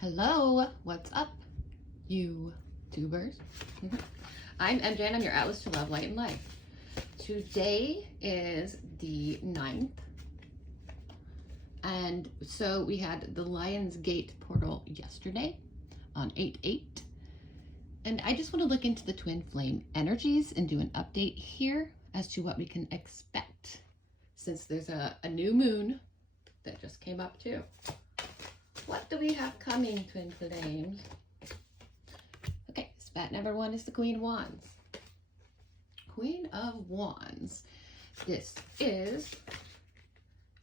Hello, what's up, you tubers? I'm MJ and I'm your Atlas to Love, Light, and Life. Today is the 9th. And so we had the Lion's Gate portal yesterday on 8/8. And I just want to look into the twin flame energies and do an update here as to what we can expect since there's a new moon that just came up too. What do we have coming, twin flames? Okay, spat number 1 is the Queen of Wands. Queen of Wands. This is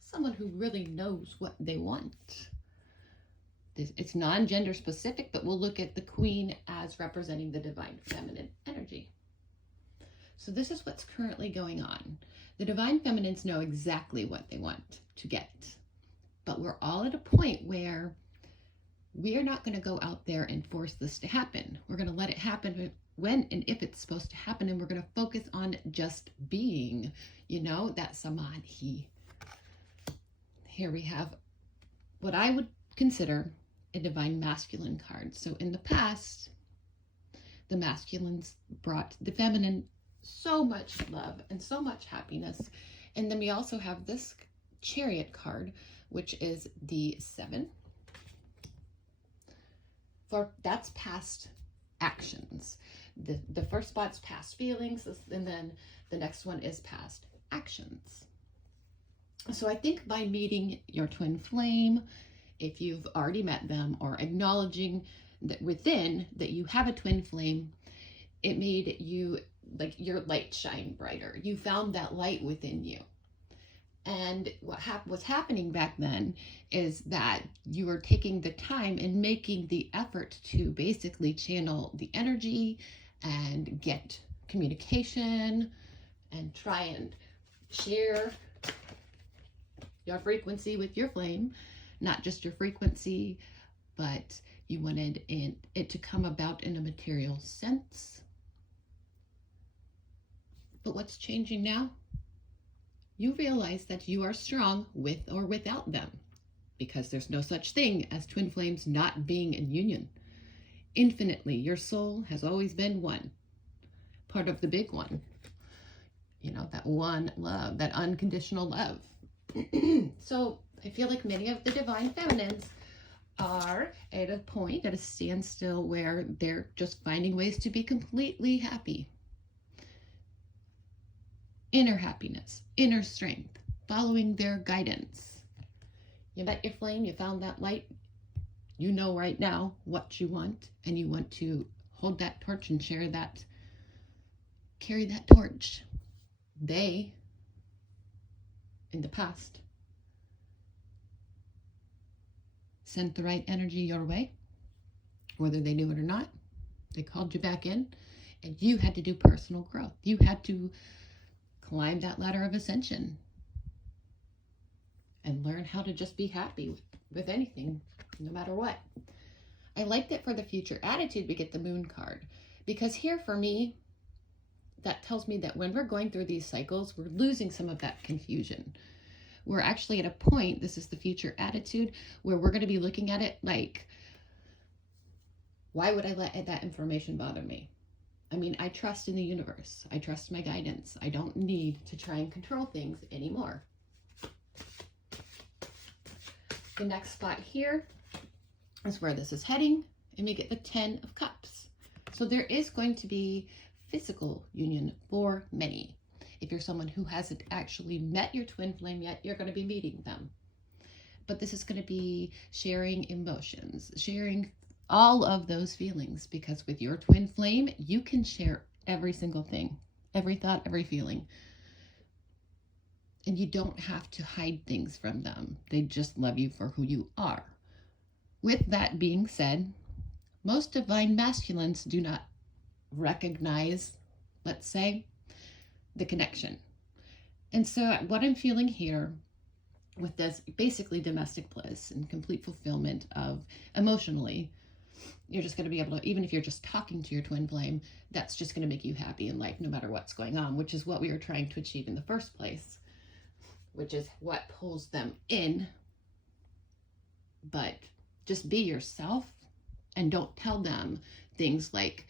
someone who really knows what they want. It's non-gender specific, but we'll look at the Queen as representing the divine feminine energy. So this is what's currently going on. The divine feminines know exactly what they want to get. But we're all at a point where we are not going to go out there and force this to happen. We're going to let it happen when and if it's supposed to happen, and we're going to focus on just being, that samadhi. Here we have what I would consider a divine masculine card. So in the past, the masculines brought the feminine so much love and so much happiness. And then we also have this Chariot card, which is the 7. That's past actions. The first spot's past feelings, and then the next one is past actions. So I think by meeting your twin flame, if you've already met them, or acknowledging that within that you have a twin flame, it made you, like, your light shine brighter. You found that light within you. And what was happening back then is that you were taking the time and making the effort to basically channel the energy and get communication and try and share your frequency with your flame. Not just your frequency, but you wanted it to come about in a material sense. But what's changing now? You realize that you are strong with or without them, because there's no such thing as twin flames not being in union. Infinitely, your soul has always been one, part of the big one. That one love, that unconditional love. So I feel like many of the divine feminines are at a point, at a standstill, where they're just finding ways to be completely happy. Inner happiness, inner strength, following their guidance. You met your flame, you found that light. You know right now what you want, and you want to hold that torch and share that, carry that torch. They, in the past, sent the right energy your way, whether they knew it or not. They called you back in, and you had to do personal growth. You had to climb that ladder of ascension and learn how to just be happy with anything, no matter what. I like that for the future attitude, we get the Moon card, because here for me, that tells me that when we're going through these cycles, we're losing some of that confusion. We're actually at a point, this is the future attitude, where we're going to be looking at it like, why would I let that information bother me? I mean, I trust in the universe. I trust my guidance. I don't need to try and control things anymore. The next spot here is where this is heading, and we get the 10 of Cups. So there is going to be physical union for many. If you're someone who hasn't actually met your twin flame yet, you're going to be meeting them. But this is going to be sharing emotions, sharing all of those feelings, because with your twin flame, you can share every single thing, every thought, every feeling. And you don't have to hide things from them. They just love you for who you are. With that being said, most divine masculines do not recognize, let's say, the connection. And so what I'm feeling here with this basically domestic bliss and complete fulfillment of emotionally, you're just going to be able to, even if you're just talking to your twin flame, that's just going to make you happy in life no matter what's going on, which is what we were trying to achieve in the first place, which is what pulls them in. But Just be yourself and don't tell them things like,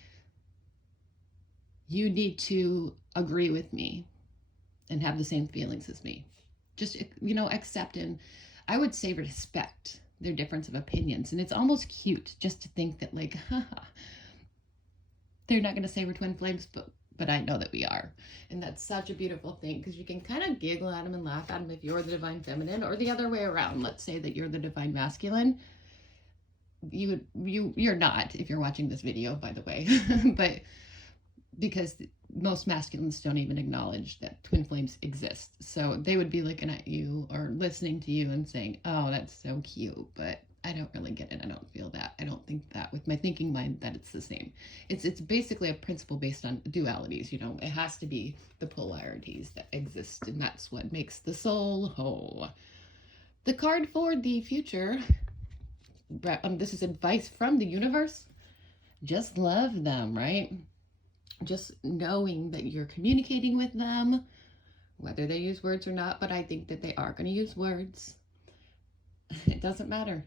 you need to agree with me and have the same feelings as me. Just, accept and I would say respect their difference of opinions. And it's almost cute just to think that like, haha, they're not going to say we're twin flames, but I know that we are. And that's such a beautiful thing, because you can kind of giggle at them and laugh at them if you're the divine feminine, or the other way around. Let's say that you're the divine masculine. You're not, if you're watching this video, by the way, but because most masculines don't even acknowledge that twin flames exist. So they would be looking at you or listening to you and saying, oh, that's so cute, but I don't really get it. I don't feel that. I don't think that with my thinking mind that it's the same. It's basically a principle based on dualities. It has to be the polarities that exist, and that's what makes the soul whole. The card for the future, this is advice from the universe. Just love them, right? Just knowing that you're communicating with them, whether they use words or not, but I think that they are going to use words. It doesn't matter.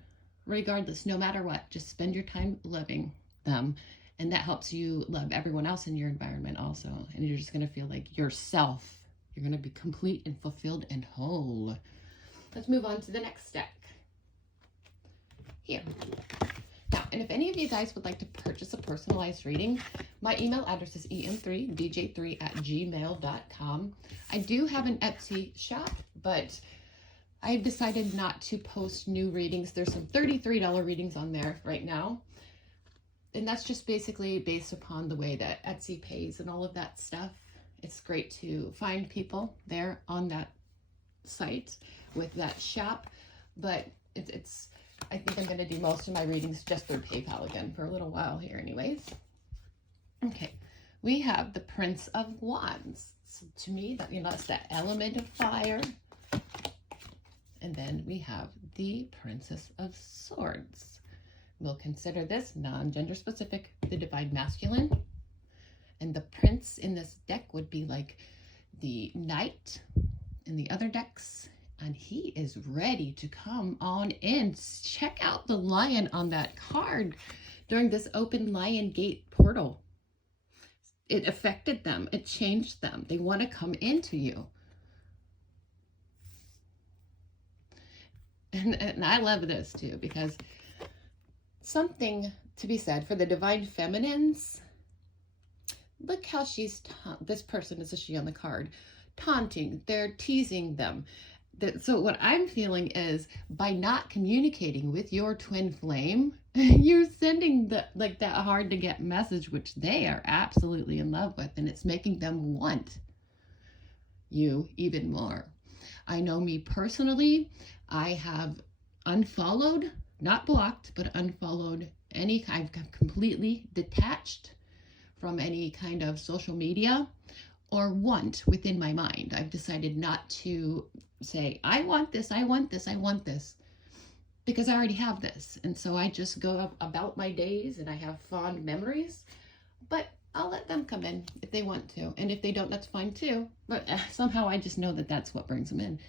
Regardless, no matter what, just spend your time loving them. And that helps you love everyone else in your environment also. And you're just going to feel like yourself. You're going to be complete and fulfilled and whole. Let's move on to the next deck. Here. Now, and if any of you guys would like to purchase a personalized reading, my email address is em3dj3@gmail.com. I do have an Etsy shop, but I've decided not to post new readings. There's some $33 readings on there right now. And that's just basically based upon the way that Etsy pays and all of that stuff. It's great to find people there on that site with that shop. But I think I'm going to do most of my readings just through PayPal again for a little while here anyways. Okay, we have the Prince of Wands. So to me, that's that element of fire. And then we have the Princess of Swords. We'll consider this non-gender specific, the divine masculine. And the prince in this deck would be like the knight in the other decks. And he is ready to come on in. Check out the lion on that card during this open lion gate portal. It affected them. It changed them. They want to come into you. And I love this too, because something to be said for the divine feminines. Look how this person is a she on the card, taunting. They're teasing them. So what I'm feeling is, by not communicating with your twin flame, you're sending that hard to get message, which they are absolutely in love with, and it's making them want you even more. I know me personally, I have unfollowed, not blocked, but unfollowed I've completely detached from any kind of social media or want within my mind. I've decided not to say, I want this, I want this, I want this, because I already have this. And so I just go about my days and I have fond memories, but I'll let them come in if they want to. And if they don't, that's fine too. But somehow I just know that that's what brings them in.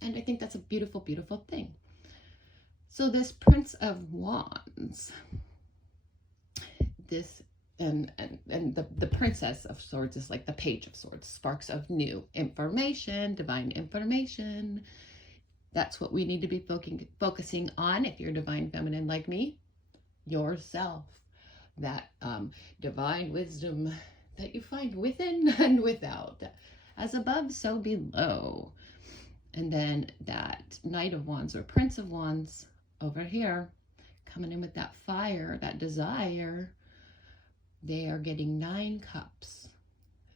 And I think that's a beautiful, beautiful thing. So this Prince of Wands, and the Princess of Swords is like the Page of Swords, sparks of new information, divine information. That's what we need to be focusing on if you're divine feminine like me, yourself. That divine wisdom that you find within and without, as above, so below. And then that Knight of Wands or Prince of Wands over here, coming in with that fire, that desire. They are getting 9 cups.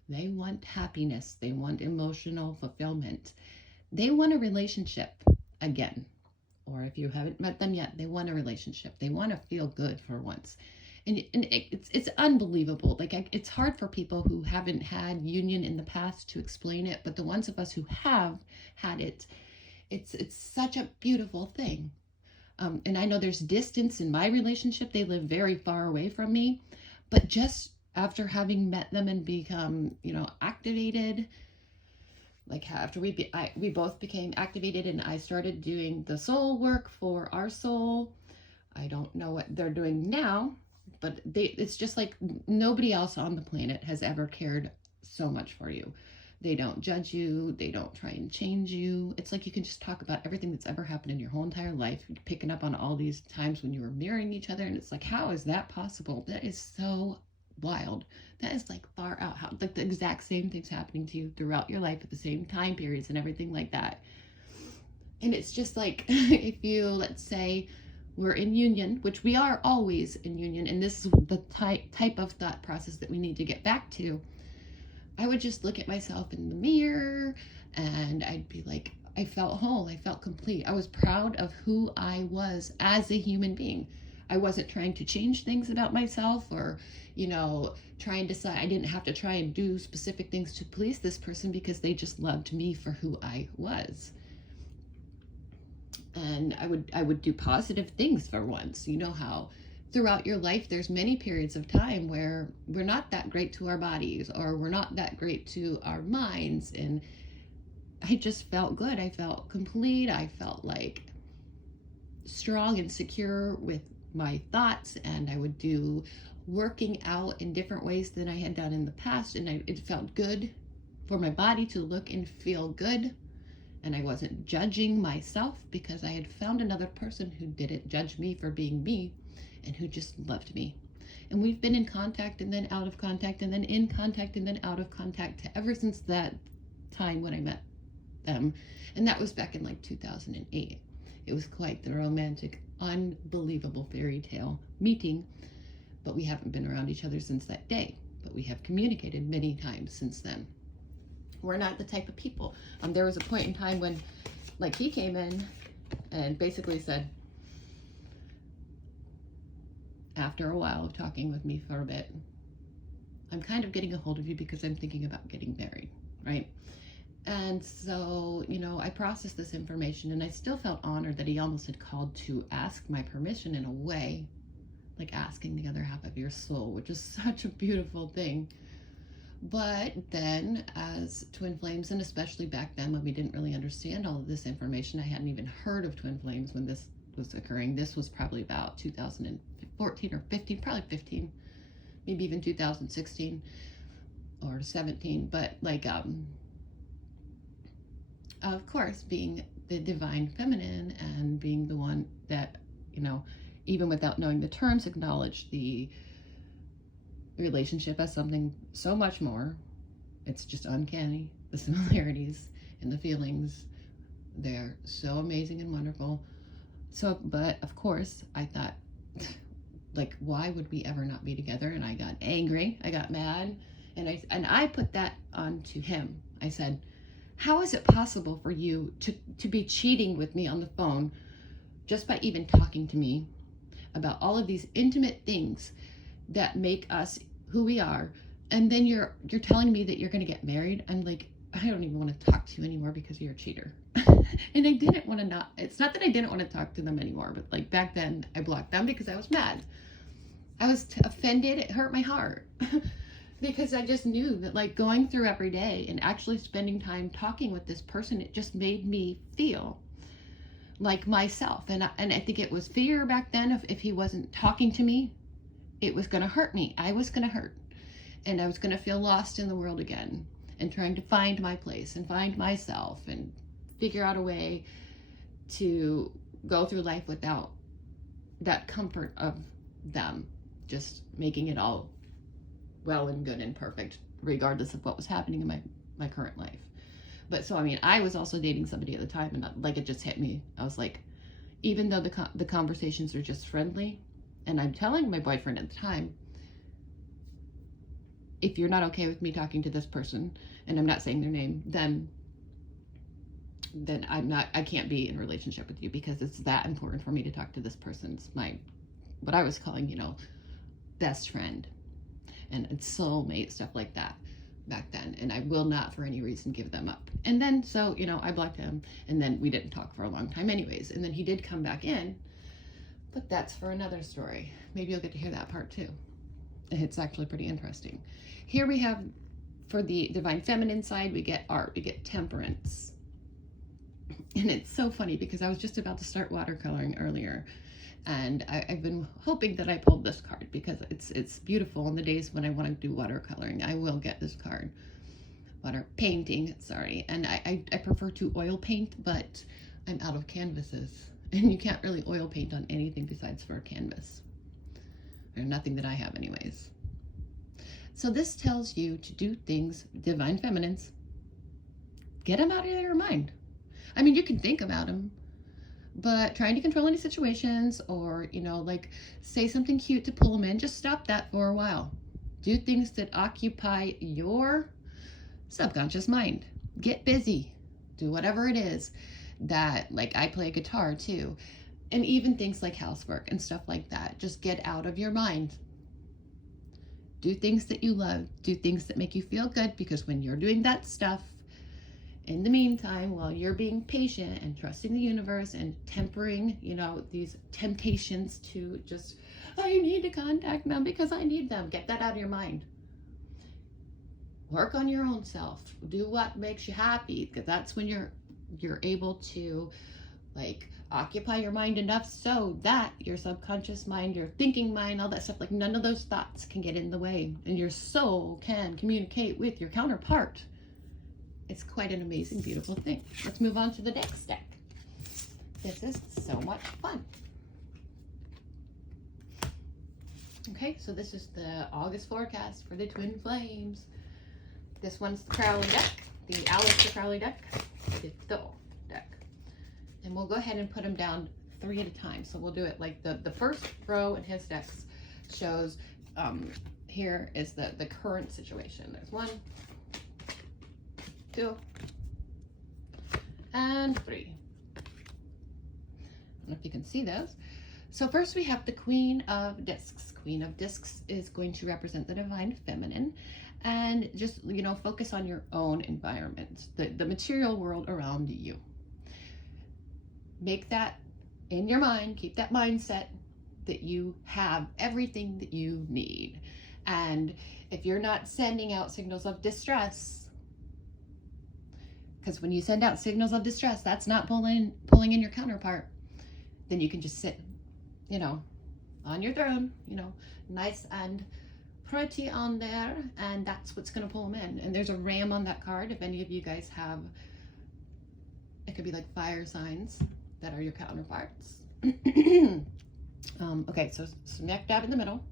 They want happiness. They want emotional fulfillment. They want a relationship again. Or if you haven't met them yet, they want a relationship. They want to feel good for once. And it's unbelievable. Like, it's hard for people who haven't had union in the past to explain it. But the ones of us who have had it, it's such a beautiful thing. And I know there's distance in my relationship. They live very far away from me. But just after having met them and become, activated, like after we both became activated and I started doing the soul work for our soul, I don't know what they're doing now, but it's just like nobody else on the planet has ever cared so much for you. They don't judge you. They don't try and change you. It's like you can just talk about everything that's ever happened in your whole entire life, picking up on all these times when you were mirroring each other. And it's like, how is that possible? That is so wild. That is like far out. How, like the exact same things happening to you throughout your life at the same time periods and everything like that. And it's just like, if you, let's say, we're in union, which we are always in union, and this is the type of thought process that we need to get back to. I would just look at myself in the mirror and I'd be like, I felt whole, I felt complete. I was proud of who I was as a human being. I wasn't trying to change things about myself or, you know, trying to decide. I didn't have to try and do specific things to please this person because they just loved me for who I was. And I would do positive things for once. You know how throughout your life, there's many periods of time where we're not that great to our bodies or we're not that great to our minds. And I just felt good. I felt complete. I felt like strong and secure with my thoughts. And I would do working out in different ways than I had done in the past. And it felt good for my body to look and feel good. And I wasn't judging myself because I had found another person who didn't judge me for being me and who just loved me. And we've been in contact and then out of contact and then in contact and then out of contact ever since that time when I met them. And that was back in like 2008. It was quite the romantic, unbelievable fairy tale meeting, but we haven't been around each other since that day. But we have communicated many times since then. We're not the type of people. There was a point in time when, like, he came in and basically said, after a while of talking with me for a bit, I'm kind of getting a hold of you because I'm thinking about getting married, right? And so, you know, I processed this information and I still felt honored that he almost had called to ask my permission in a way, like asking the other half of your soul, which is such a beautiful thing. But then as twin flames, and especially back then when we didn't really understand all of this information, I hadn't even heard of twin flames when this was occurring. This was probably about 2014 or 15, probably 15, maybe even 2016 or 17. But like, of course, being the divine feminine and being the one that, you know, even without knowing the terms, acknowledged the relationship as something so much more. It's just uncanny. The similarities and the feelings, they're so amazing and wonderful. So, but of course, I thought, like, why would we ever not be together? And I got angry. I got mad. And I put that onto him. I said, how is it possible for you to be cheating with me on the phone just by even talking to me about all of these intimate things that make us who we are, and then you're telling me that you're going to get married? I'm like, I don't even want to talk to you anymore because you're a cheater. And I didn't want to not, it's not that I didn't want to talk to them anymore, but like back then I blocked them because I was mad. I was offended. It hurt my heart because I just knew that, like, going through every day and actually spending time talking with this person, it just made me feel like myself. And I think it was fear back then. If he wasn't talking to me, it was going to hurt me. I was going to hurt. And I was going to feel lost in the world again and trying to find my place and find myself and figure out a way to go through life without that comfort of them just making it all well and good and perfect, regardless of what was happening in my current life. But so, I mean, I was also dating somebody at the time, and like, it just hit me. I was like, even though the conversations are just friendly, and I'm telling my boyfriend at the time, if you're not okay with me talking to this person, and I'm not saying their name, then I can't be in a relationship with you because it's that important for me to talk to this person. It's what I was calling, you know, best friend and soulmate, stuff like that back then. And I will not for any reason give them up. And then, so, you know, I blocked him, and then we didn't talk for a long time anyways. And then he did come back in, but that's for another story. Maybe you'll get to hear that part too. It's actually pretty interesting. Here we have, for the divine feminine side, we get art, we get temperance. And it's so funny because I was just about to start watercoloring earlier, And I've been hoping that I pulled this card because it's beautiful on the days when I want to do watercoloring. I will get this card. Water painting, sorry. And I prefer to oil paint, but I'm out of canvases. And you can't really oil paint on anything besides for a canvas. Or nothing that I have anyways. So this tells you to do things, divine feminines, get them out of your mind. I mean, you can think about them, but trying to control any situations or, you know, like say something cute to pull them in, just stop that for a while. Do things that occupy your subconscious mind. Get busy. Do whatever it is that, like I play guitar too. And even things like housework and stuff like that. Just get out of your mind. Do things that you love. Do things that make you feel good, because when you're doing that stuff, in the meantime, while you're being patient and trusting the universe and tempering, you know, these temptations to just, I need to contact them because I need them. Get that out of your mind. Work on your own self. Do what makes you happy, because that's when you're able to, like, occupy your mind enough so that your subconscious mind, your thinking mind, all that stuff, like none of those thoughts can get in the way, and your soul can communicate with your counterpart. It's quite an amazing, beautiful thing. Let's move on to the next deck. This is so much fun. Okay, so this is the August forecast for the twin flames. This one's the Crowley deck, the Aleister Crowley deck, the Thor deck. And we'll go ahead and put them down 3 at a time. So we'll do it like the first row in his decks shows, here is the current situation. There's 1, 2, and 3. I don't know if you can see those. So first we have the Queen of Discs. Queen of Discs is going to represent the divine feminine, and just, you know, focus on your own environment, the material world around you. Make that in your mind, keep that mindset that you have everything that you need. And if you're not sending out signals of distress, because when you send out signals of distress, that's not pulling in your counterpart, then you can just sit, you know, on your throne, you know, nice and pretty on there, and that's what's going to pull them in. And there's a ram on that card. If any of you guys have, it could be like fire signs that are your counterparts. Okay, so smack dab in the middle,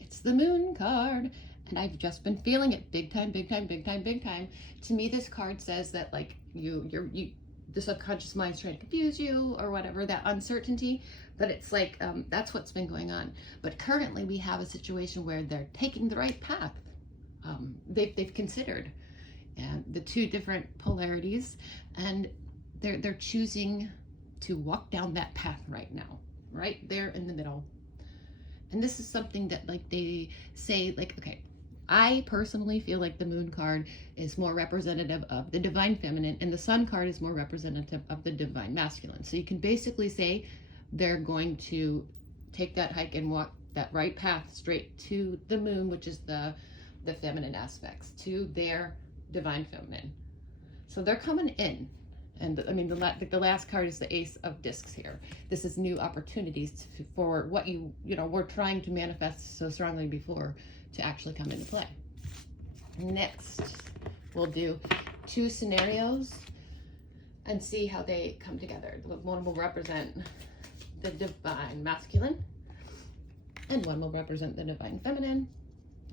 it's the Moon card, and I've just been feeling it big time, big time, big time, big time. To me, this card says that, like, the subconscious mind's trying to confuse you or whatever, that uncertainty, but it's like, that's what's been going on. But currently we have a situation where they're taking the right path. They've considered the 2 different polarities, and they're choosing to walk down that path right now, right there in the middle. And this is something that, like, they say, like, okay, I personally feel like the Moon card is more representative of the divine feminine, and the Sun card is more representative of the divine masculine. So you can basically say they're going to take that hike and walk that right path straight to the Moon, which is the feminine aspects, to their divine feminine. So they're coming in. And I mean, the last card is the Ace of Discs here. This is new opportunities for what you know, we're trying to manifest so strongly before to actually come into play. Next, we'll do 2 scenarios and see how they come together. One will represent the divine masculine, and one will represent the divine feminine.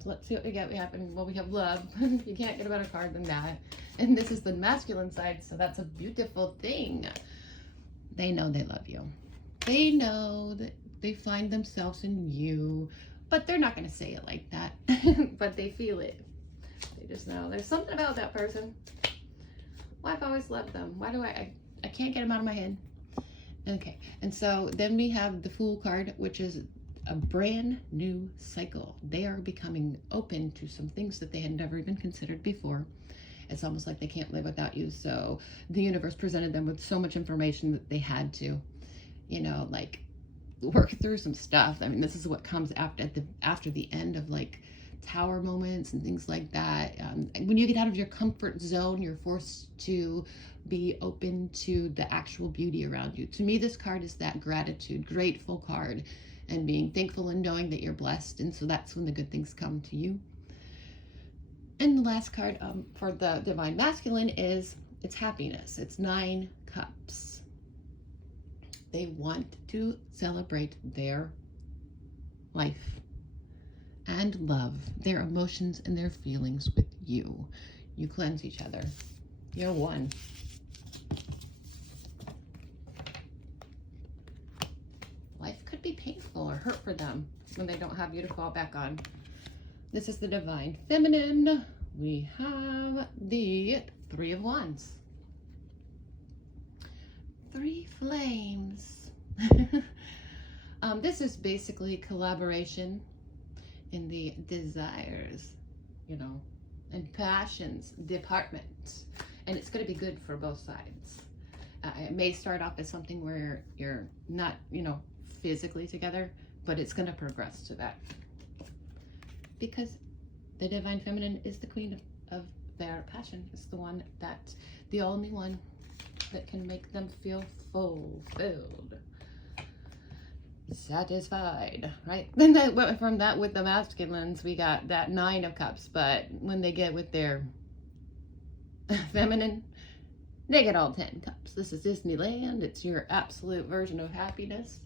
So let's see what we get. We have love. You can't get a better card than that. And this is the masculine side, so that's a beautiful thing. They know they love you. They know that they find themselves in you, but they're not going to say it like that. But they feel it. They just know there's something about that person. Well, I've always loved them. Why do I can't get them out of my head. Okay, and so then we have the Fool card, which is a brand new cycle. They are becoming open to some things that they had never even considered before. It's almost like they can't live without you. So the universe presented them with so much information that they had to, you know, like, work through some stuff. I mean, this is what comes after the end of, like, tower moments and things like that. When you get out of your comfort zone, you're forced to be open to the actual beauty around you. To me, this card is that gratitude, grateful card, and being thankful and knowing that you're blessed. And so that's when the good things come to you. And the last card for the Divine Masculine is it's happiness. It's 9 cups. They want to celebrate their life and love their emotions and their feelings with you. You cleanse each other. You're one. Life could be painful or hurt for them when they don't have you to fall back on. This is the Divine Feminine. We have the 3 of Wands. 3 flames. This is basically collaboration in the desires, you know, and passions department. And it's going to be good for both sides. It may start off as something where you're not, you know, physically together, but it's going to progress to that. Because the Divine Feminine is the queen of their passion. It's the one that, the only one that can make them feel fulfilled, satisfied, right? Then from that, with the masculines, we got that 9 of cups. But when they get with their feminine, they get all 10 cups. This is Disneyland. It's your absolute version of happiness.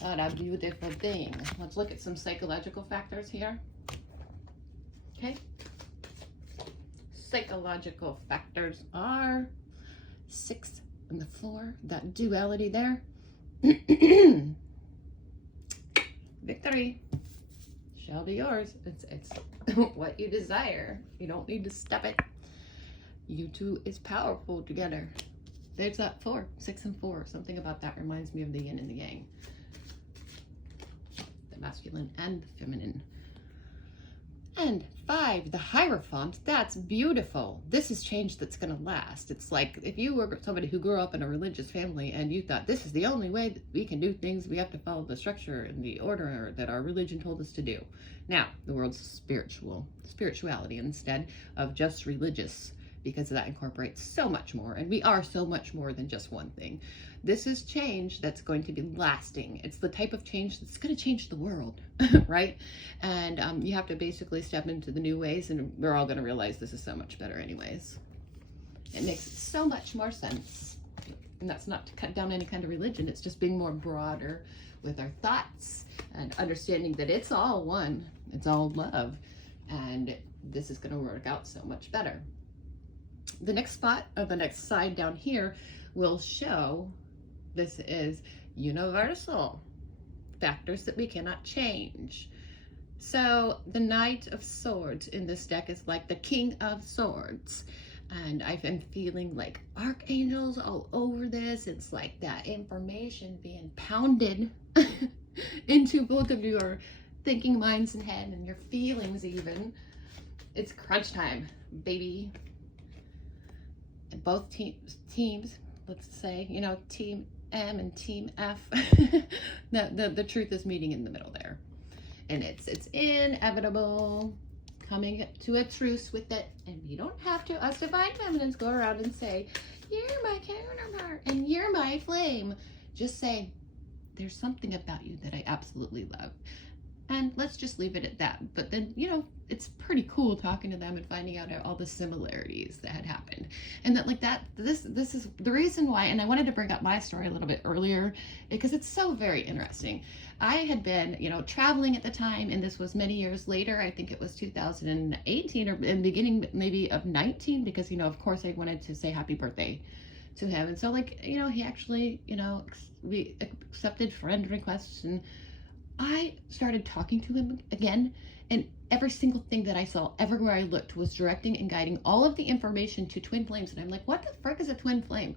What a beautiful thing. Let's look at some psychological factors here. Okay. Psychological factors are 6 and the 4. That duality there. Victory shall be yours. It's what you desire. You don't need to stop it. You two is powerful together. There's that 4, 6 and 4. Something about that reminds me of the yin and the yang. The masculine and the feminine. And 5, the Hierophant. That's beautiful. This is change that's going to last. It's like if you were somebody who grew up in a religious family and you thought this is the only way that we can do things, we have to follow the structure and the order that our religion told us to do. Now, the world's spirituality instead of just religious, because that incorporates so much more. And we are so much more than just one thing. This is change that's going to be lasting. It's the type of change that's going to change the world, right? And you have to basically step into the new ways, and we're all going to realize this is so much better anyways. It makes so much more sense. And that's not to cut down any kind of religion. It's just being more broader with our thoughts and understanding that it's all one. It's all love. And this is going to work out so much better. The next spot, or the next side down here, will show this is universal factors that we cannot change. So the Knight of Swords in this deck is like the King of Swords. And I've been feeling like archangels all over this. It's like that information being pounded into both of your thinking minds and head and your feelings even. It's crunch time, baby. And both teams, let's say, you know, Team M and Team F, the truth is meeting in the middle there. And it's inevitable, coming to a truce with it. And you don't have to, us divine feminines, go around and say, you're my counterpart and you're my flame. Just say, there's something about you that I absolutely love. And let's just leave it at that. But then, you know, it's pretty cool talking to them and finding out all the similarities that had happened. And that, like that, this is the reason why, and I wanted to bring up my story a little bit earlier because it's so very interesting. I had been, you know, traveling at the time, and this was many years later. I think it was 2018 or in beginning maybe of 19, because, you know, of course I wanted to say happy birthday to him. And so, like, you know, he actually, you know, we accepted friend requests, and I started talking to him again, and every single thing that I saw, everywhere I looked, was directing and guiding all of the information to twin flames. And I'm like, what the frick is a twin flame?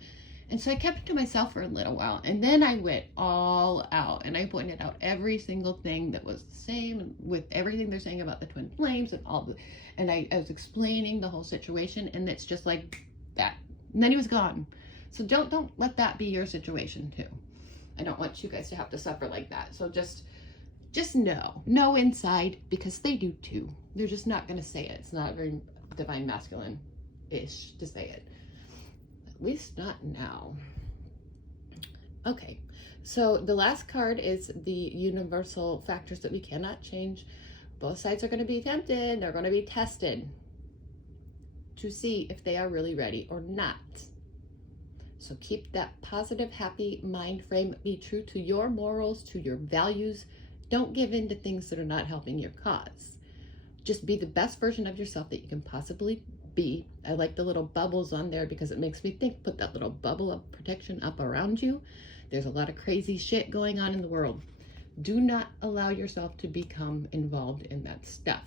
And so I kept it to myself for a little while, and then I went all out, and I pointed out every single thing that was the same with everything they're saying about the twin flames and all the, and I was explaining the whole situation, and it's just like that. And then he was gone. So don't let that be your situation too. I don't want you guys to have to suffer like that. So just just know inside, because they do too. They're just not going to say it. It's not very divine masculine-ish to say it. At least not now. Okay, so the last card is the universal factors that we cannot change. Both sides are going to be tempted. They're going to be tested to see if they are really ready or not. So keep that positive, happy mind frame. Be true to your morals, to your values. Don't give in to things that are not helping your cause. Just be the best version of yourself that you can possibly be. I like the little bubbles on there because it makes me think, put that little bubble of protection up around you. There's a lot of crazy shit going on in the world. Do not allow yourself to become involved in that stuff.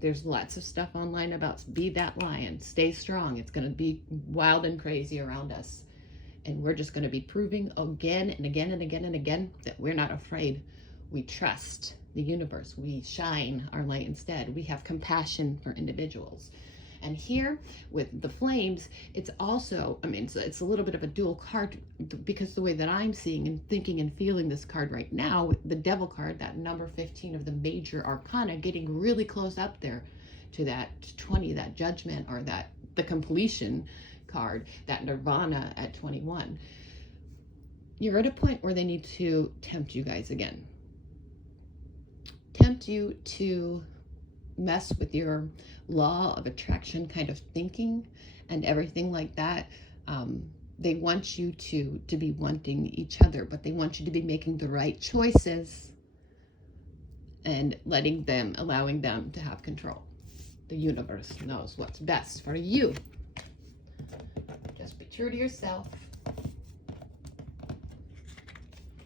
There's lots of stuff online about be that lion, stay strong. It's going to be wild and crazy around us. And we're just going to be proving again and again and again and again that we're not afraid. We trust the universe. We shine our light instead. We have compassion for individuals. And here with the flames, it's also, I mean, it's a little bit of a dual card, because the way that I'm seeing and thinking and feeling this card right now, the Devil card, that number 15 of the major arcana, getting really close up there to that 20, that judgment, or that the completion card, that nirvana at 21. You're at a point where they need to tempt you guys again. Tempt you to mess with your law of attraction kind of thinking and everything like that. They want you to be wanting each other, but they want you to be making the right choices and allowing them to have control. The universe knows what's best for you. Just be true to yourself.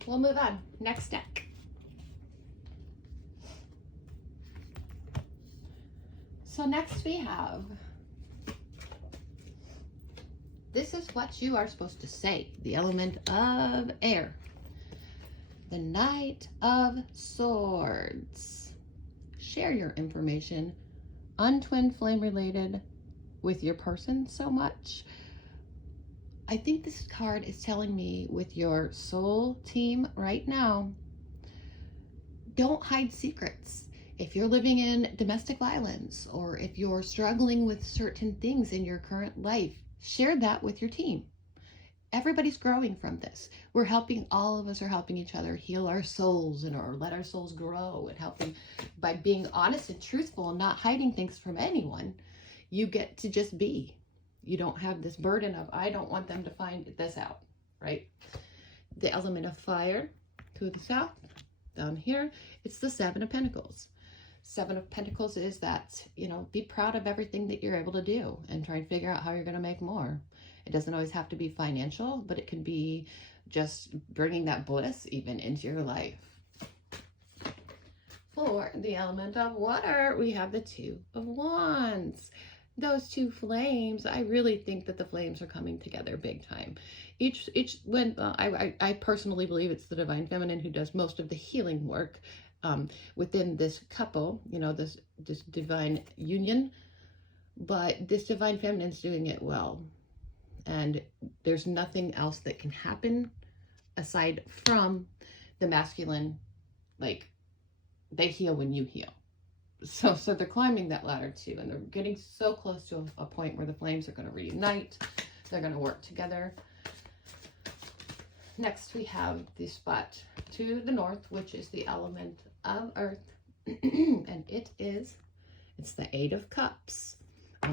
We'll move on. Next deck. So next we have, this is what you are supposed to say, the element of air, the Knight of Swords. Share your information, untwin flame related, with your person so much. I think this card is telling me with your soul team right now, don't hide secrets. If you're living in domestic violence, or if you're struggling with certain things in your current life, share that with your team. Everybody's growing from this. All of us are helping each other heal our souls or let our souls grow, and helping by being honest and truthful and not hiding things from anyone. You get to just be. You don't have this burden of, I don't want them to find this out, right? The element of fire to the south, down here, it's the Seven of Pentacles. Seven of Pentacles is that, be proud of everything that you're able to do and try and figure out how you're going to make more. It doesn't always have to be financial, but it can be just bringing that bliss even into your life. For the element of water, we have the Two of Wands. Those two flames, I really think that the flames are coming together big time. I personally believe it's the Divine Feminine who does most of the healing work within this couple, this divine union, but this Divine Feminine's doing it well. And there's nothing else that can happen aside from the masculine, like they heal when you heal. So they're climbing that ladder too, and they're getting so close to a point where the flames are going to reunite. They're going to work together. Next, we have the spot to the north, which is the element of earth, and it's the Eight of Cups.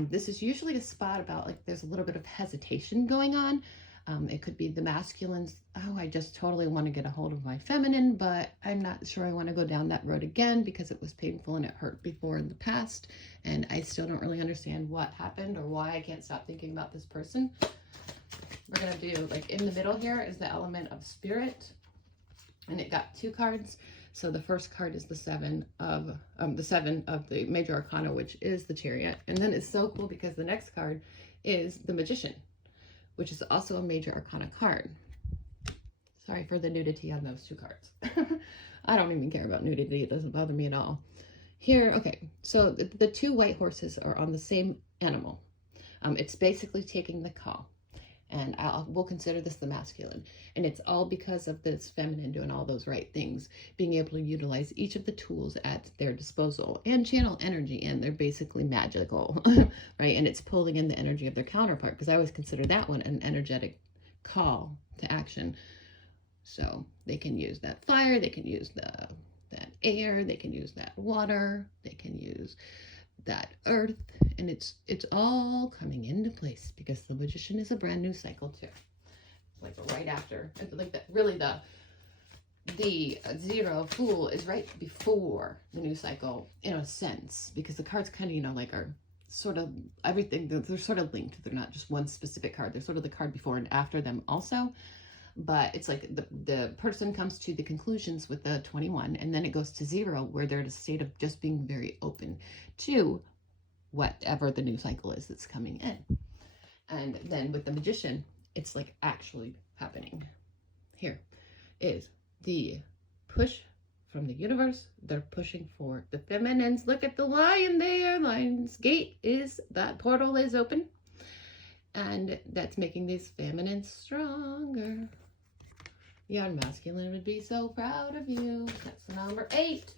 This is usually a spot about like there's a little bit of hesitation going on. It could be the masculines, oh, I just totally want to get a hold of my feminine, but I'm not sure I want to go down that road again because it was painful and it hurt before in the past, and I still don't really understand what happened or why I can't stop thinking about this person. We're going to do, like, in the middle here is the element of spirit, and it got two cards. So the first card is the seven of the major arcana, which is the Chariot. And then it's so cool because the next card is the Magician, which is also a major arcana card. Sorry for the nudity on those two cards. I don't even care about nudity. It doesn't bother me at all. Here, okay, so the two white horses are on the same animal. It's basically taking the call. And we'll consider this the masculine. And it's all because of this feminine doing all those right things, being able to utilize each of the tools at their disposal and channel energy in. They're basically magical, right? And it's pulling in the energy of their counterpart, because I always consider that one an energetic call to action. So they can use that fire, they can use that air, they can use that water, they can use that earth, and it's all coming into place because the Magician is a brand new cycle too. Like right after, like that, really the Zero Fool is right before the new cycle in a sense, because the cards kind of, you know, like are sort of everything, they're sort of linked. They're not just one specific card. They're sort of the card before and after them also. But it's like the person comes to the conclusions with the 21, and then it goes to 0, where they're in a state of just being very open to whatever the new cycle is that's coming in. And then with the Magician, it's like actually happening. Here is the push from the universe. They're pushing for the feminines. Look at the lion there. Lion's gate is, that portal is open. And that's making these feminines stronger. Your masculine would be so proud of you. That's the number 8.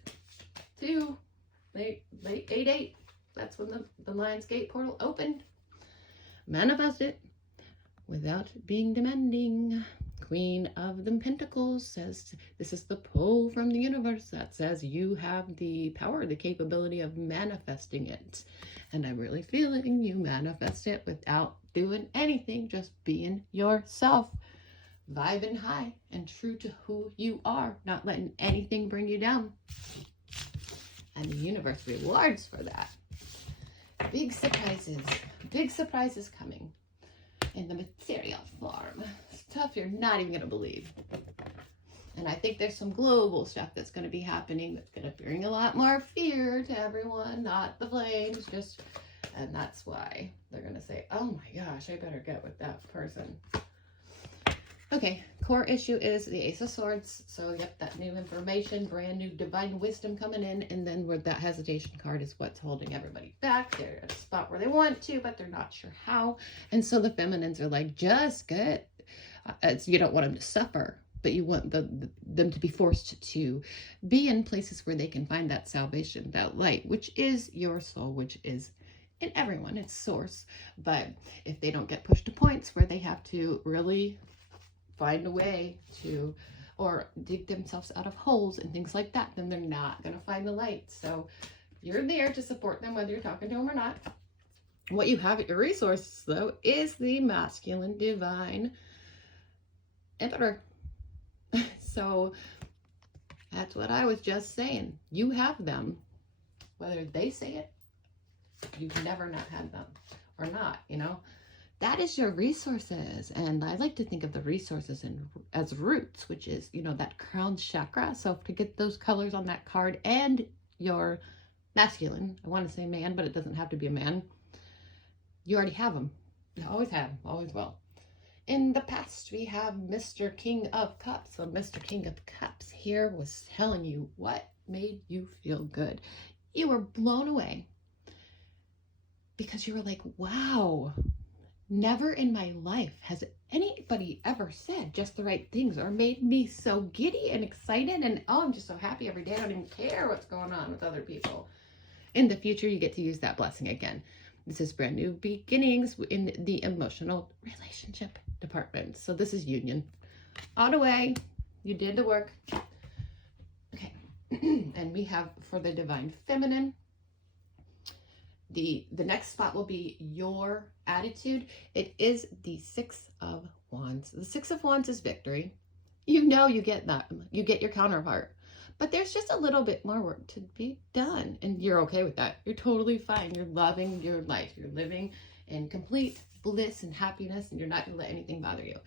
2. 8. That's when the Lion's Gate portal opened. Manifest it without being demanding. Queen of the Pentacles says, this is the pull from the universe that says you have the power, the capability of manifesting it. And I'm really feeling you manifest it without doing anything, just being yourself, vibing high and true to who you are, not letting anything bring you down. And the universe rewards for that. Big surprises coming in the material form. Stuff you're not even going to believe. And I think there's some global stuff that's going to be happening that's going to bring a lot more fear to everyone, not the flames, just, and that's why they're going to say, oh my gosh, I better get with that person. Okay, core issue is the Ace of Swords. So yep, that new information, brand new divine wisdom coming in. And then where that hesitation card is what's holding everybody back. They're at a spot where they want to, but they're not sure how. And so the feminines are like, just get, you don't want them to suffer, but you want them to be forced to be in places where they can find that salvation, that light, which is your soul, which is in everyone, it's source. But if they don't get pushed to points where they have to really find a way to, or dig themselves out of holes and things like that, then they're not going to find the light. So you're there to support them, whether you're talking to them or not. What you have at your resources, though, is the masculine divine emperor. So that's what I was just saying. You have them, whether they say it, you can never not have them or not, you know. That is your resources. And I like to think of the resources as roots, which is, you know, that crown chakra. So to get those colors on that card and your masculine, I want to say man, but it doesn't have to be a man. You already have them. You always have, always will. In the past, we have Mr. King of Cups. So Mr. King of Cups here was telling you what made you feel good. You were blown away because you were like, wow, never in my life has anybody ever said just the right things or made me so giddy and excited. And oh, I'm just so happy every day. I don't even care what's going on with other people. In the future, you get to use that blessing again. This is brand new beginnings in the emotional relationship department. So this is union. On the way, you did the work. Okay. And we have for the divine feminine, the next spot will be your attitude. It is the 6 of Wands. The 6 of Wands is victory. You know you get that. You get your counterpart. But there's just a little bit more work to be done. And you're okay with that. You're totally fine. You're loving your life. You're living in complete bliss and happiness, and you're not going to let anything bother you.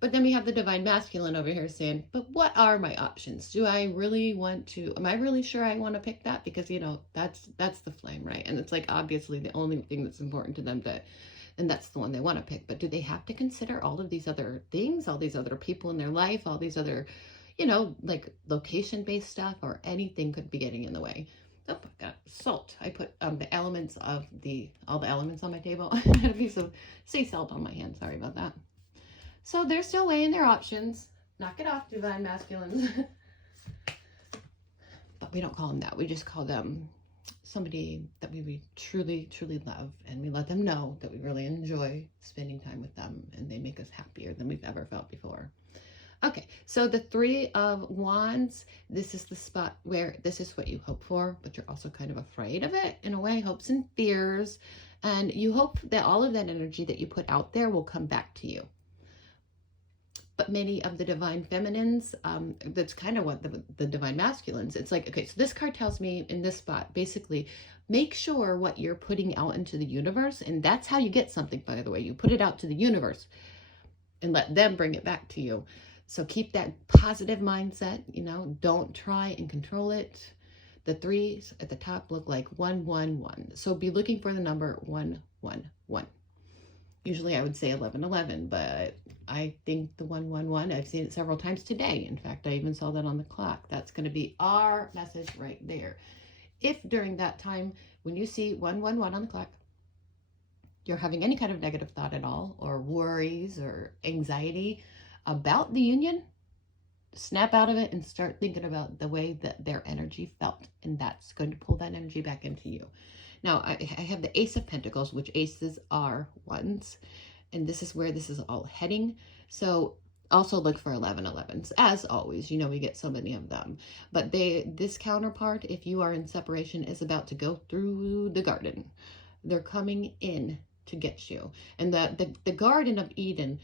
But then we have the divine masculine over here saying, but what are my options? Do I really want to, am I really sure I want to pick that? Because, you know, that's the flame, right? And it's like, obviously the only thing that's important to them, and that's the one they want to pick. But do they have to consider all of these other things, all these other people in their life, all these other, you know, like location-based stuff, or anything could be getting in the way? Oh, I got salt. I put the elements of all the elements on my table. I had a piece of sea salt on my hand. Sorry about that. So they're still weighing their options. Knock it off, divine masculines. But we don't call them that. We just call them somebody that we truly, truly love. And we let them know that we really enjoy spending time with them. And they make us happier than we've ever felt before. Okay, so the Three of Wands, this is the spot where this is what you hope for, but you're also kind of afraid of it in a way, hopes and fears. And you hope that all of that energy that you put out there will come back to you. But many of the divine feminines, that's kind of what the divine masculines, it's like, okay, so this card tells me in this spot, basically, make sure what you're putting out into the universe, and that's how you get something, by the way. You put it out to the universe and let them bring it back to you. So keep that positive mindset, you know, don't try and control it. The threes at the top look like 111. So be looking for the number 111. Usually I would say 1111, but I think the 111, I've seen it several times today. In fact, I even saw that on the clock. That's going to be our message right there. If during that time, when you see 111 on the clock, you're having any kind of negative thought at all, or worries or anxiety about the union, snap out of it and start thinking about the way that their energy felt. And that's going to pull that energy back into you. Now, I have the Ace of Pentacles, which aces are ones. And this is where this is all heading. So also look for 1111s. As always, you know, we get so many of them. But this counterpart, if you are in separation, is about to go through the garden. They're coming in to get you. And the Garden of Eden,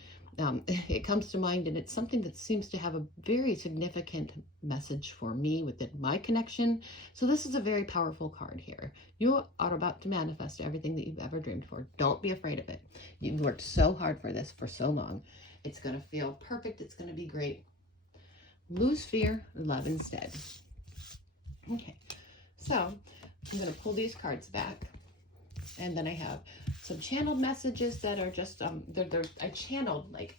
it comes to mind, and it's something that seems to have a very significant message for me within my connection. So this is a very powerful card here. You are about to manifest everything that you've ever dreamed for. Don't be afraid of it. You've worked so hard for this for so long. It's going to feel perfect. It's going to be great. Lose fear, love instead. Okay, so I'm going to pull these cards back. And then I have some channeled messages that are just, I channeled like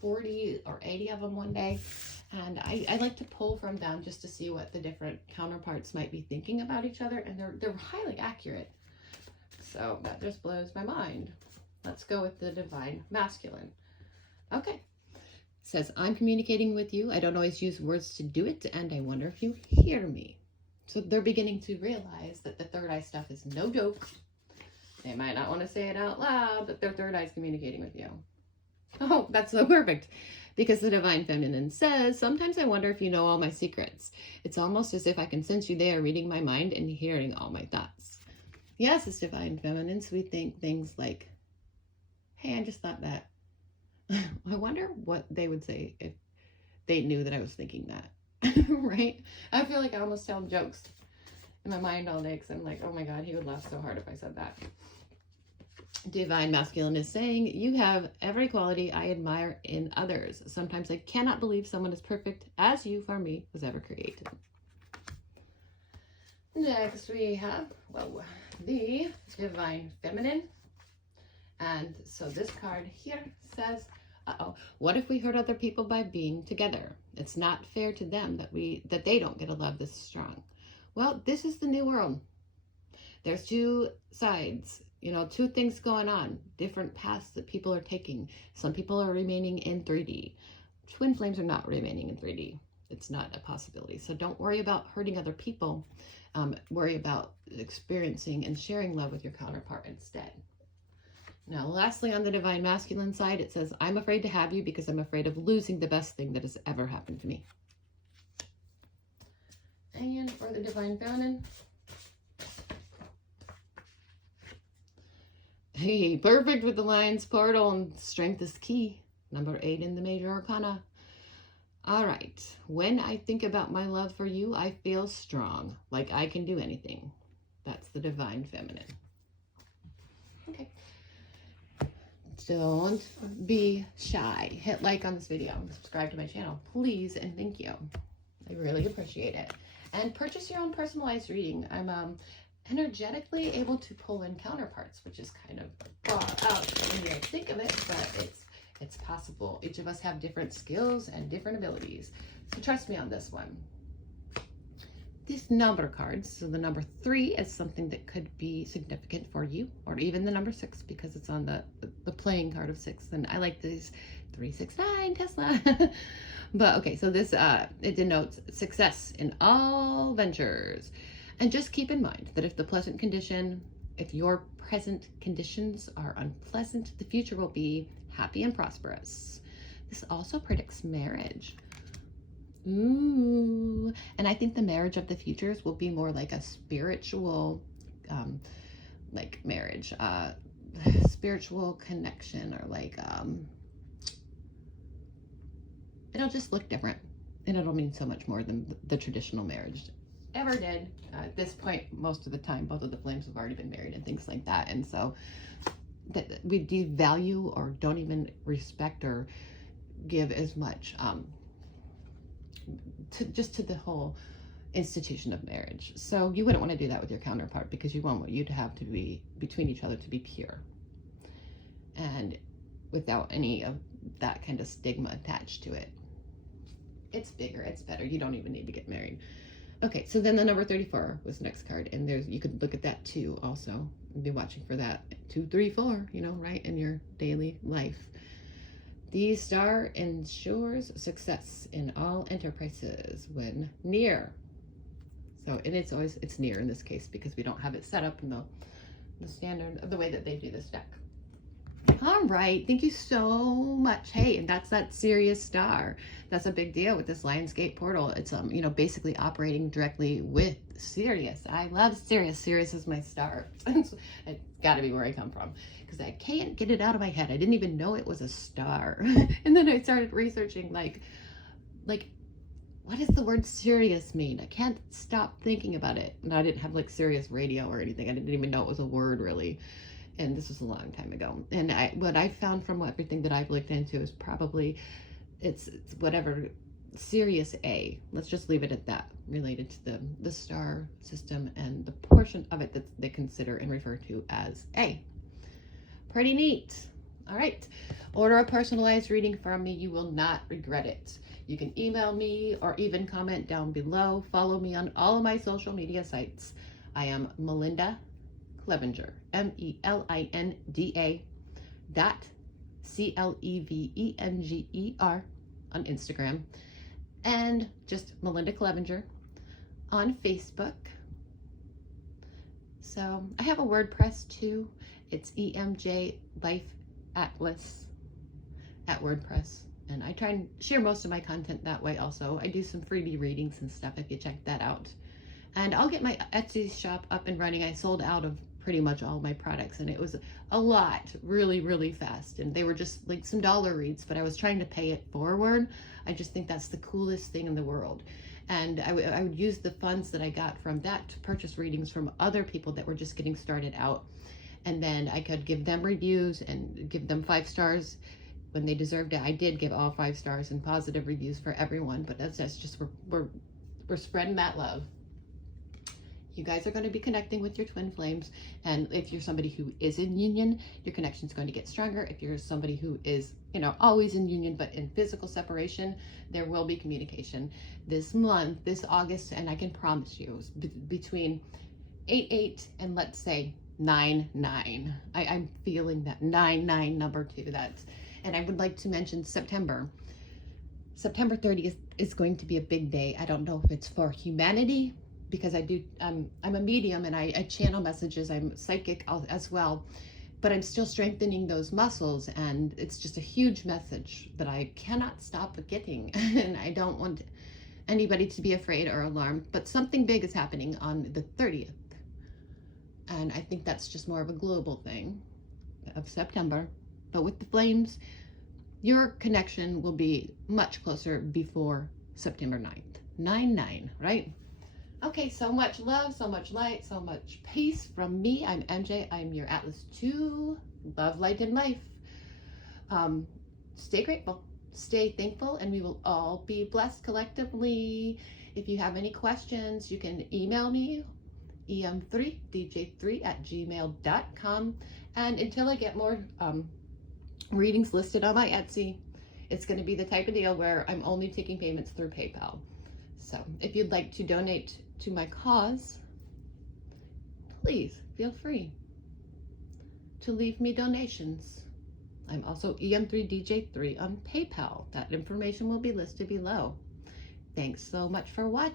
40 or 80 of them one day. And I like to pull from them just to see what the different counterparts might be thinking about each other. And they're highly accurate. So that just blows my mind. Let's go with the divine masculine. Okay. It says, I'm communicating with you. I don't always use words to do it. And I wonder if you hear me. So they're beginning to realize that the third eye stuff is no joke. They might not want to say it out loud, but their third eye is communicating with you. Oh, that's so perfect. Because the divine feminine says, sometimes I wonder if you know all my secrets. It's almost as if I can sense you there reading my mind and hearing all my thoughts. Yes, as divine feminines, we think things like, hey, I just thought that. I wonder what they would say if they knew that I was thinking that. Right? I feel like I almost tell jokes in my mind all day because I'm like, oh my God, he would laugh so hard if I said that. Divine masculine is saying, you have every quality I admire in others. Sometimes I cannot believe someone as perfect as you for me was ever created. Next we have, well, the divine feminine. And so this card here says, what if we hurt other people by being together? It's not fair to them that they don't get a love this strong. Well, this is the new world. There's two sides, you know, two things going on, different paths that people are taking. Some people are remaining in 3D. Twin flames are not remaining in 3D. It's not a possibility. So don't worry about hurting other people. Worry about experiencing and sharing love with your counterpart instead. Now, lastly, on the divine masculine side, it says, I'm afraid to have you because I'm afraid of losing the best thing that has ever happened to me. And for the divine feminine, hey, perfect with the lion's portal and strength is key. Number 8 in the major arcana. All right. When I think about my love for you, I feel strong, like I can do anything. That's the divine feminine. Okay. Don't be shy. Hit like on this video. Subscribe to my channel, please, and thank you. I really appreciate it. And purchase your own personalized reading. I'm energetically able to pull in counterparts, which is kind of far out when you think of it, but it's possible. Each of us have different skills and different abilities. So trust me on this one. these number cards. So the number 3 is something that could be significant for you, or even the number 6 because it's on the playing card of 6. And I like these 369 Tesla. But okay, so this it denotes success in all ventures. And just keep in mind that if your present conditions are unpleasant, the future will be happy and prosperous. This also predicts marriage. Ooh, and I think the marriage of the futures will be more like a spiritual, like marriage, spiritual connection, or like, it'll just look different, and it'll mean so much more than the traditional marriage ever did. At this point, most of the time, both of the flames have already been married and things like that, and so that we devalue or don't even respect or give as much, to the whole institution of marriage. So you wouldn't want to do that with your counterpart, because you want you to have to be between each other to be pure and without any of that kind of stigma attached to it. It's bigger, it's better. You don't even need to get married. Okay, so then the number 34 was the next card, and you could look at that too also. Be watching for that 2, 3, 4, right, in your daily life. The star ensures success in all enterprises when near. So, and it's near in this case because we don't have it set up in the standard of the way that they do this deck. All right, thank you so much. Hey, and that's that Sirius star. That's a big deal with this Lionsgate portal. It's basically operating directly with Sirius. I love Sirius. Sirius is my star. It's got to be where I come from, because I can't get it out of my head. I didn't even know it was a star. And then I started researching like what does the word Sirius mean? I can't stop thinking about it. And I didn't have like Sirius radio or anything. I didn't even know it was a word really. And this was a long time ago. And what I found from everything that I've looked into is probably it's whatever, Sirius A. Let's just leave it at that, related to the star system and the portion of it that they consider and refer to as A. Pretty neat. All right. Order a personalized reading from me. You will not regret it. You can email me or even comment down below. Follow me on all of my social media sites. I am Melinda Clevenger, MELINDA CLEVENGER on Instagram, and just Melinda Clevenger on Facebook. So I have a WordPress too. It's EMJ Life Atlas at WordPress, and I try and share most of my content that way also. I do some freebie readings and stuff if you check that out. And I'll get my Etsy shop up and running. I sold out of pretty much all my products, and it was a lot, really, really fast. And they were just like some dollar reads, but I was trying to pay it forward. I just think that's the coolest thing in the world. And I would use the funds that I got from that to purchase readings from other people that were just getting started out. And then I could give them reviews and give them 5 stars when they deserved it. I did give all 5 stars and positive reviews for everyone, but that's just, we're spreading that love. You guys are going to be connecting with your twin flames, and if you're somebody who is in union, your connection is going to get stronger. If you're somebody who is, always in union but in physical separation, there will be communication this month, this August, and I can promise you between 8/8 and let's say 9/9. I'm feeling that 9/9 number too. And I would like to mention September 30th is going to be a big day. I don't know if it's for humanity, because I'm a medium and I channel messages. I'm psychic as well, but I'm still strengthening those muscles, and it's just a huge message that I cannot stop getting. And I don't want anybody to be afraid or alarmed, but something big is happening on the 30th. And I think that's just more of a global thing of September. But with the flames, your connection will be much closer before September 9th. 9/9, right? Okay, so much love, so much light, so much peace from me. I'm MJ. I'm your Atlas 2. Love, light, and life. Stay grateful, stay thankful, and we will all be blessed collectively. If you have any questions, you can email me, em3dj3@gmail.com. And until I get more readings listed on my Etsy, it's going to be the type of deal where I'm only taking payments through PayPal. So if you'd like to donate to my cause, please feel free to leave me donations. I'm also EM3DJ3 on PayPal. That information will be listed below. Thanks so much for watching.